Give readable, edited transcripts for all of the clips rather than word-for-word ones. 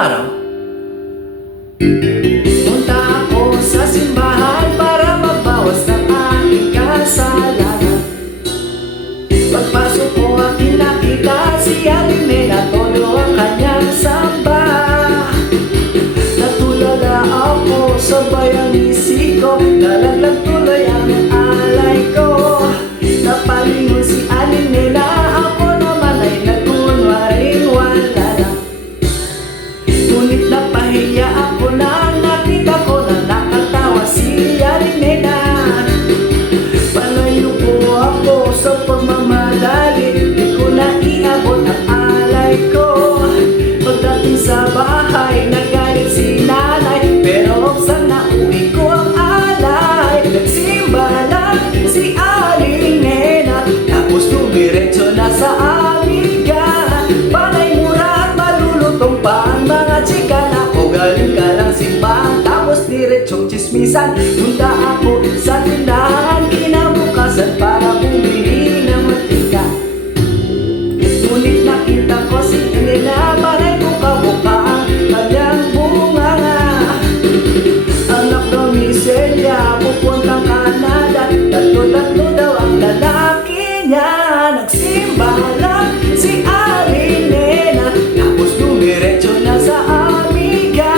araw, punta ako sa simbahan para magbawas ng aking kasalanan. Pagpasok ko aking nakita si Aling Nena, todo ang kanyang samba. Natulala ako, sabay ang isip ko, nalaglag tuloy ang alay ko. Napalingon si Aling Nena, ako naman ay nagkunwaring wala lang. Ngunit napahiya ako nang nakita ko na nakatawa si Aling Nena. Palayo po ako sa pagmamadali, di ko na iabot ang alay ko. Pagdating sa bahay, nagalit si nanay, pero sana uwi ko ang alay. Nagsimba lang si Aling Nena, tapos dumiretso na sa amiga. Panay mura at malulutong pa ang mga chika na o galing ka lang simbahan, tapos diretsong chismisan. Punta ako sa tindahan kinabukasan para bumili ng mantika. Ngunit nakita ko si Nena, panay buka-buka ang kanyang bunganga. Anak daw ni Celia, pupuntang Canada, tatlo-tatlo daw ang lalaki niya. Nagsimba lang si Aling Nena, tapos dumiretso na sa amiga.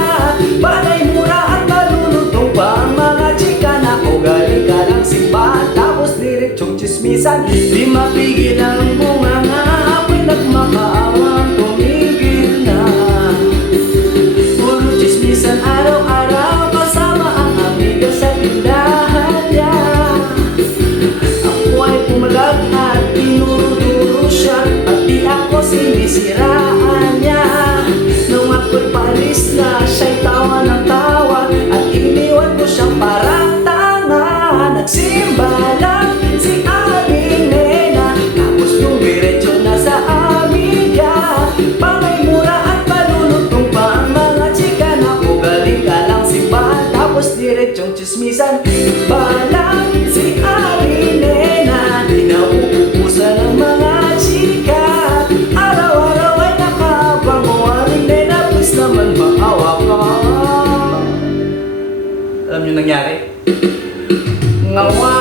Panay mura at malulutong pa ang mga chika na o galing ka lang simbahan, tapos diretsong chismisan. Di mapigil ang bunganga, ako'y nagmakaawang tumigil na. Puro chismisan araw-araw, kasama ang amiga sa tindahan niya. Ako ay pumalag at tinuro-turo siya, at di ako sinisiraan niya. Nung ako'y palis na, siya'y tawa ng tawa, at iniwan ko siyang parang tanga. Nagsimba lang si Aling Nena, tapos dumiretso na sa amiga. Panay mura at malulutong pa ang mga chika na o galing ka lang simbahan, tapos diretsong chismisan. Balang si Aling Nena, di na uubusan ng mga chika. Araw-araw ay nakaabang o Aling Nena, please naman maawa ka. Alam niyo nangyari? Ngawa